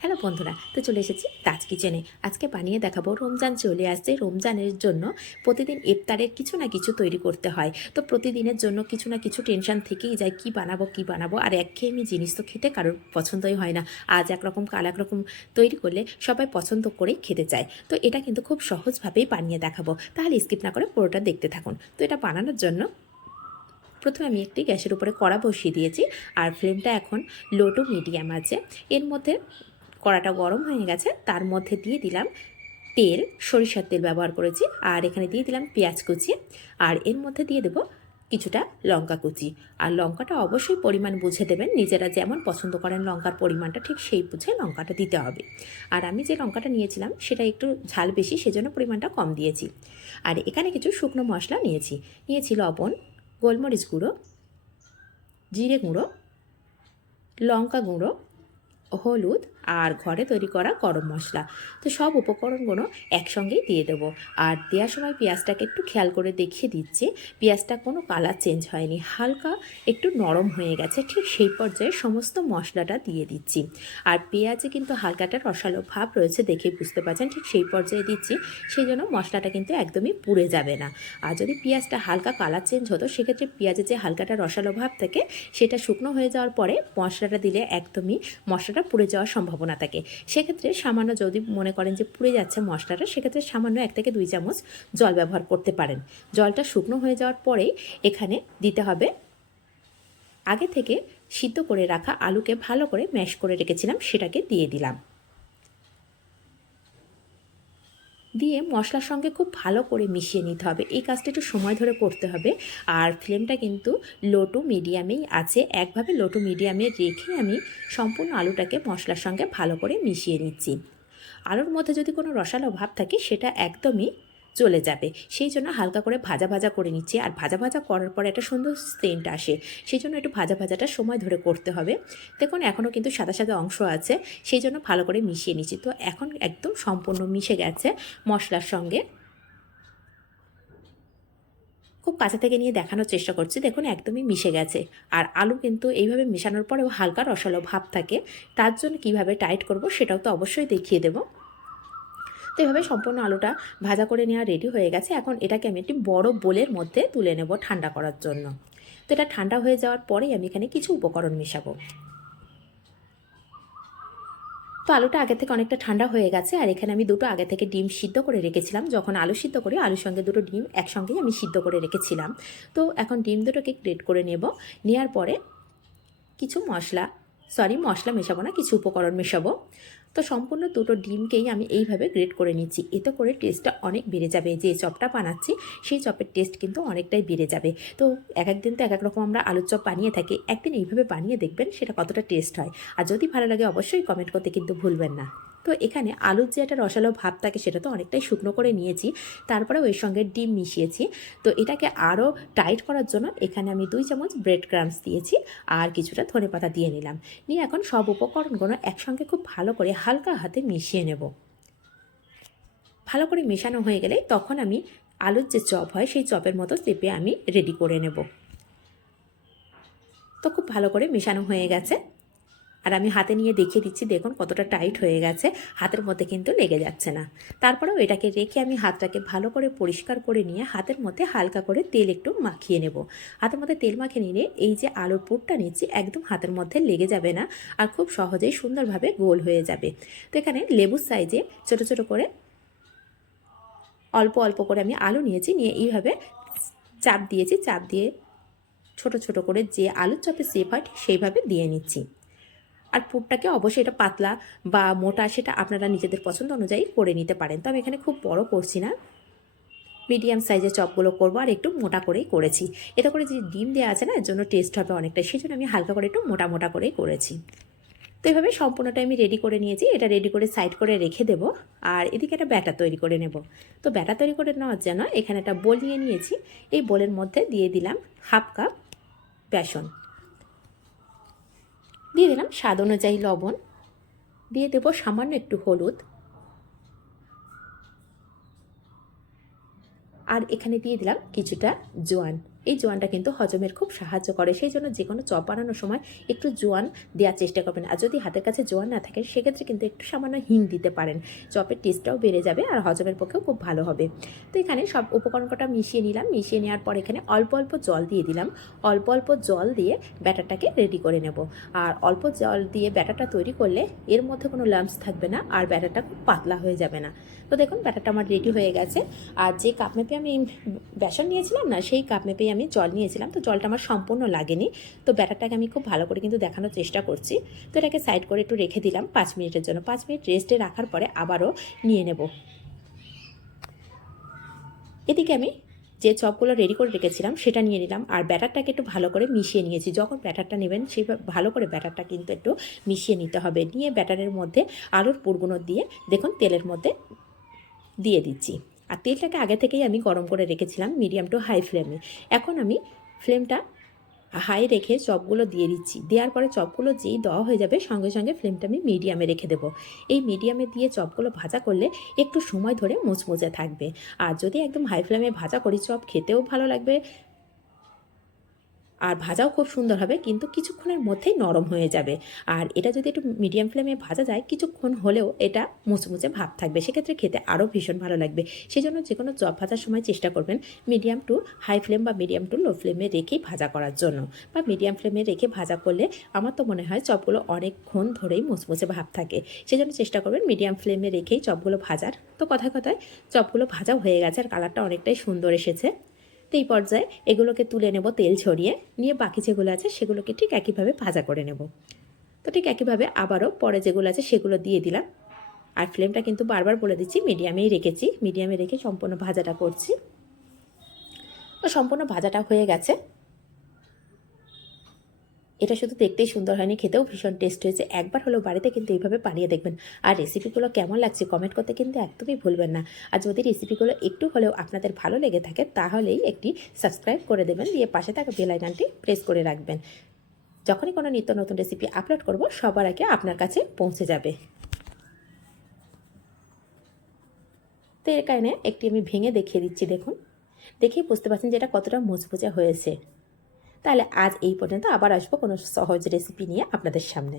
Hello বন্ধুরা, তো চলে এসেছি তাজ কিচেনে আজকে বানিয়ে দেখাবো রমজান চলে আসছে। রমজানের জন্য প্রতিদিন ইফতারের কিছু না কিছু তৈরি করতে হয়। তো প্রতিদিনের জন্য কিছু না কিছু টেনশন থেকেই যায়, কি বানাবো কি বানাবো? আর একঘেয়েমি জিনিস তো খেতে কারোর পছন্দই হয় না। আজ একরকম, কাল একরকম তৈরি করলে সবাই পছন্দ করেই খেতে চায়। তো এটা কিন্তু খুব সহজভাবেই বানিয়ে দেখাবো। তাহলে স্কিপ না করে পুরোটা দেখতে থাকুন। তো এটা বানানোর জন্য প্রথমে আমি একটি গ্যাসের উপরে কড়া বসিয়ে দিয়েছি। আর ফ্লেমটা এখন লো টু মিডিয়াম আছে। এর মধ্যে কড়াটা গরম হয়ে গেছে, তার মধ্যে দিয়ে দিলাম তেল, সরিষার তেল ব্যবহার করেছি, আর এখানে দিয়ে দিলাম পেঁয়াজ কুচি, আর এর মধ্যে দিয়ে দেবো কিছুটা লঙ্কা কুচি। আর লঙ্কাটা অবশ্যই পরিমাণ বুঝে দেবেন, নিজেরা যেমন পছন্দ করেন লঙ্কার পরিমাণটা, ঠিক সেই বুঝে লঙ্কাটা দিতে হবে। আর আমি যে লঙ্কাটা নিয়েছিলাম, সেটা একটু ঝাল বেশি, সেজন্য পরিমাণটা কম দিয়েছি। আর এখানে কিছু শুকনো মশলা নিয়েছি নিয়েছি লবণ, গোলমরিচ গুঁড়ো, জিরে গুঁড়ো, লঙ্কা গুঁড়ো, হলুদ আর ঘরে তৈরি করা গরম মশলা। তো সব উপকরণগুলো একসঙ্গেই দিয়ে দেবো। আর দেওয়ার সময় পেঁয়াজটাকে একটু খেয়াল করে দেখিয়ে দিচ্ছি। পেঁয়াজটা কোনো কালার চেঞ্জ হয়নি। হালকা একটু নরম হয়ে গেছে। ঠিক সেই পর্যায়ে সমস্ত মশলাটা দিয়ে দিচ্ছি। আর পেঁয়াজে কিন্তু হালকাটা রসালো ভাব রয়েছে দেখে বুঝতে পারছেন। ঠিক সেই পর্যায়ে দিচ্ছি। সেই জন্য মশলাটা কিন্তু একদমই পুড়ে যাবে না। আর যদি পেঁয়াজটা হালকা কালার চেঞ্জ হতো, সেক্ষেত্রে পেঁয়াজের যে হালকাটা রসালো ভাব থাকে, সেটা শুকনো হয়ে যাওয়ার পরে মশলাটা দিলে একদমই মশলাটা পুড়ে যাওয়ার সম্ভাবনা থাকে। সেক্ষেত্রে সামান্য যদি মনে করেন যে পুড়ে যাচ্ছে মশলাটা, সেক্ষেত্রে সামান্য এক থেকে দুই চামচ জল ব্যবহার করতে পারেন। জলটা শুকনো হয়ে যাওয়ার পরে এখানে দিতে হবে আগে থেকে সিদ্ধ করে রাখা আলুকে ভালো করে ম্যাশ করে রেখেছিলাম, সেটাকে দিয়ে দিলাম। দিয়ে মশলার সঙ্গে খুব ভালো করে মিশিয়ে নিতে হবে। এই কাজটা একটু সময় ধরে করতে হবে। আর ফ্লেমটা কিন্তু লো টু মিডিয়ামেই আছে। একভাবে লো টু মিডিয়ামে রেখে আমি সম্পূর্ণ আলুটাকে মশলার সঙ্গে ভালো করে মিশিয়ে নিচ্ছি। আলুর মধ্যে যদি কোনো রসালো ভাব থাকে, সেটা একদমই চলে যাবে। সেই জন্য হালকা করে ভাজা ভাজা করে নিচ্ছি। আর ভাজা ভাজা করার পরে একটা সুন্দর সেন্ট আসে। সেই জন্য একটু ভাজা ভাজাটা সময় ধরে করতে হবে। দেখুন, এখনও কিন্তু সাদা সাদা অংশ আছে। সেই জন্য ভালো করে মিশিয়ে নিচ্ছি। তো এখন একদম সম্পূর্ণ মিশে গেছে মশলার সঙ্গে। খুব কাছে থেকে নিয়ে দেখানোর চেষ্টা করছি। দেখুন, একদমই মিশে গেছে। আর আলু কিন্তু এইভাবে মেশানোর পরেও হালকা রসালো ভাব থাকে। তার জন্য কীভাবে টাইট করব সেটাও তো অবশ্যই দেখিয়ে দেবো। তো এভাবে সম্পূর্ণ আলুটা। ভাজা করে নেওয়া রেডি হয়ে গেছে। এখন এটাকে আমি একটি বড় বোলের মধ্যে তুলে নেব ঠান্ডা করার জন্য। তো এটা ঠান্ডা হয়ে যাওয়ার পরেই আমি এখানে কিছু উপকরণ মেশাবো। তো আলুটা আগে থেকে অনেকটা ঠান্ডা হয়ে গেছে আর এখানে আমি দুটো আগে থেকে ডিম সিদ্ধ করে রেখেছিলাম। যখন আলু সিদ্ধ করি, আলুর সঙ্গে দুটো ডিম একসঙ্গেই আমি সিদ্ধ করে রেখেছিলাম। তো এখন ডিম দুটোকে গ্রেট করে নেব। নেওয়ার পরে কিছু মশলা সরি মশলা মেশাবো না, কিছু উপকরণ মেশাবো। তো সম্পূর্ণ দুটো ডিমকেই আমি এইভাবে গ্রেট করে নিচ্ছি। এতে করে টেস্টটা অনেক বেড়ে যাবে। যে চপটা বানাচ্ছি, সেই চপের টেস্ট কিন্তু অনেকটাই বেড়ে যাবে। তো এক একদিন তো এক এক রকম আমরা আলুর চপ বানিয়ে থাকি। একদিন এইভাবে বানিয়ে দেখবেন সেটা কতটা টেস্ট হয়। আর যদি ভালো লাগে অবশ্যই কমেন্ট করতে কিন্তু ভুলবেন না। তো এখানে আলুর যে একটা রসালো ভাব থাকে সেটা তো অনেকটাই শুকনো করে নিয়েছি, তারপরেও ওই সঙ্গে ডিম মিশিয়েছি। তো এটাকে আরও টাইট করার জন্য এখানে আমি দুই চামচ ব্রেড ক্রামস দিয়েছি আর কিছুটা ধনে পাতা দিয়ে নিলাম। নিয়ে এখন সব উপকরণগুলো একসঙ্গে খুব ভালো করে হালকা হাতে মিশিয়ে নেব। ভালো করে মেশানো হয়ে গেলে তখন আমি আলুর যে চপ হয় সেই চপের মতো চেপে আমি রেডি করে নেব। তো খুব ভালো করে মেশানো হয়ে গেছে। আর আমি হাতে নিয়ে দেখিয়ে দিচ্ছি, দেখুন কতটা টাইট হয়ে গেছে, হাতের মধ্যে কিন্তু লেগে যাচ্ছে না। তারপরেও এটাকে রেখে আমি হাতটাকে ভালো করে পরিষ্কার করে নিয়ে হাতের মধ্যে হালকা করে তেল একটু মাখিয়ে নেব। হাতের মধ্যে তেল মাখিয়ে নিলে এই যে আলুর পুরটা নিচ্ছি, একদম হাতের মধ্যে লেগে যাবে না আর খুব সহজেই সুন্দরভাবে গোল হয়ে যাবে। তো এখানে লেবুর সাইজে ছোট ছোট করে অল্প অল্প করে আমি আলু নিয়েছি, নিয়ে এইভাবে চাপ দিয়েছি, চাপ দিয়ে ছোট ছোট করে যে আলুর চপে শেপ হয় সেইভাবে দিয়ে নিচ্ছি। আর পুরটাকে অবশ্যই এটা পাতলা বা মোটা সেটা আপনারা নিজেদের পছন্দ অনুযায়ী করে নিতে পারেন। তো আমি এখানে খুব বড় করছি না। মিডিয়াম সাইজের চপগুলো করব আর একটু মোটা করেই করেছি। এটা করে যে ডিম দেওয়া আছে না, এর জন্য টেস্ট হবে অনেকটা সেই জন্য আমি হালকা করে একটু মোটা মোটা করেই করেছি। তো এভাবে সম্পূর্ণটা আমি রেডি করে নিয়েছি। এটা রেডি করে সাইড করে রেখে দেব আর এদিকে একটা ব্যাটা তৈরি করে নেব। তো ব্যাটা তৈরি করে নেওয়ার জন্য এখানে একটা বোল নিয়ে নিয়েছি। এই বোলের মধ্যে দিয়ে দিলাম হাফ কাপ বেসন। দিয়ে দিলাম স্বাদ অনুযায়ী লবণ। দিয়ে দেবো সামান্য একটু হলুদ। আর এখানে দিয়ে দিলাম কিছুটা জোয়ান। এই জোয়ানটা কিন্তু হজমের খুব সাহায্য করে, সেই জন্য যে কোনো চপ বানানোর সময় একটু জোয়ান দেওয়ার চেষ্টা করবেন। আর যদি হাতের কাছে জোয়ান না থাকে, সেক্ষেত্রে কিন্তু একটু সামান্য হিং দিতে পারেন। চপের টেস্টটাও বেড়ে যাবে আর হজমের পক্ষেও খুব ভালো হবে। তো এখানে সব উপকরণ কটা মিশিয়ে নিলাম। মিশিয়ে নেওয়ার পর এখানে অল্প অল্প জল দিয়ে দিলাম। অল্প অল্প জল দিয়ে ব্যাটারটাকে রেডি করে নেব। আর অল্প জল দিয়ে ব্যাটারটা তৈরি করলে এর মধ্যে কোনো লাম্পস থাকবে না আর ব্যাটারটা খুব পাতলা হয়ে যাবে না। তো দেখুন, ব্যাটারটা আমার রেডি হয়ে গেছে। আর যে কাপ মেপে আমি বেসন নিয়েছিলাম না, সেই কাপ মেপেই আমি জল নিয়েছিলাম, তো জলটা আমার সম্পূর্ণ লাগেনি। তো ব্যাটারটাকে আমি খুব ভালো করে কিন্তু দেখানোর চেষ্টা করছি। তো এটাকে সাইড করে একটু রেখে দিলাম পাঁচ মিনিটের জন্য। পাঁচ মিনিট রেস্টে রাখার পরে আবারও নিয়ে নেব। এদিকে আমি যে চপগুলো রেডি করে রেখেছিলাম, সেটা নিয়ে নিলাম। আর ব্যাটারটাকে একটু ভালো করে মিশিয়ে নিয়েছি। যখন ব্যাটারটা নেবেন, সেই ভালো করে ব্যাটারটা কিন্তু একটু মিশিয়ে নিতে হবে। নিয়ে ব্যাটারের মধ্যে আলুর পুরগুলো দিয়ে, দেখুন, তেলের মধ্যে দিয়ে দিচ্ছি। আর তেলটাকে আগে থেকেই আমি গরম করে রেখেছিলাম মিডিয়াম টু হাই ফ্লেমে এখন আমি ফ্লেমটা হাই রেখে চপগুলো দিয়ে দিচ্ছি। দেওয়ার পরে চপগুলো যেই দেওয়া হয়ে যাবে, সঙ্গে সঙ্গে ফ্লেমটা আমি মিডিয়ামে রেখে দেব। এই মিডিয়ামে দিয়ে চপগুলো ভাজা করলে একটু সময় ধরে মুচমুচে থাকবে। আর যদি একদম হাই ফ্লেমে ভাজা করি, চপ খেতেও ভালো লাগবে আর ভাজাও খুব সুন্দর হবে, কিন্তু কিছুক্ষণের মধ্যেই নরম হয়ে যাবে। আর এটা যদি একটু মিডিয়াম ফ্লেমে ভাজা যায়, কিছুক্ষণ হলেও এটা মুচমুচে ভাব থাকবে। সেক্ষেত্রে খেতে আরও ভীষণ ভালো লাগবে। সেই জন্য যে কোনো চপ ভাজার সময় চেষ্টা করবেন মিডিয়াম টু হাই ফ্লেম বা মিডিয়াম টু লো ফ্লেমে রেখেই ভাজা করার জন্য। বা মিডিয়াম ফ্লেমে রেখে ভাজা করলে আমার তো মনে হয় চপগুলো অনেকক্ষণ ধরেই মুচমুচে ভাব থাকে। সেই জন্য চেষ্টা করবেন মিডিয়াম ফ্লেমে রেখেই চপগুলো ভাজার। তো কথায় কথায় চপগুলো ভাজা হয়ে গেছে আর কালারটা অনেকটাই সুন্দর এসেছে। এই পর্যায়ে এগুলোকে তুলে নেব তেল ছড়িয়ে নিয়ে বাকি যেগুলো আছে সেগুলোকে ঠিক একইভাবে ভাজা করে নেব। তো ঠিক একইভাবে আবারও পরে যেগুলো আছে সেগুলো দিয়ে দিলাম। আর ফ্লেমটা কিন্তু বারবার বলে দিচ্ছি, মিডিয়ামেই রেখেছি, মিডিয়ামে রেখে সম্পূর্ণ ভাজাটা করছি। তো সম্পূর্ণ ভাজাটা হয়ে গেছে। এটা শুধু দেখতেই সুন্দর হয়নি, খেতেও ভীষণ টেস্ট হয়েছে। একবার হলেও বাড়িতে কিন্তু এইভাবে বানিয়ে দেখবেন। আর রেসিপিগুলো কেমন লাগছে কমেন্ট করতে কিন্তু একদমই ভুলবেন না। আর যদি রেসিপিগুলো একটু হলেও আপনাদের ভালো লেগে থাকে, তাহলেই একটি সাবস্ক্রাইব করে দেবেন, দিয়ে পাশে থাকা বেল আইকনটি প্রেস করে রাখবেন। যখনই কোনো নিত্য নতুন রেসিপি আপলোড করব, সবার আগে আপনার কাছে পৌঁছে যাবে। তো এর কারণে একটি আমি ভেঙে দেখিয়ে দিচ্ছি, দেখুন। দেখেই বুঝতে পারছেন যে এটা কতটা মুচমুচে হয়েছে। তাহলে আজ এই পর্যন্ত আবার আসব কোনো সহজ রেসিপি নিয়ে আপনাদের সামনে।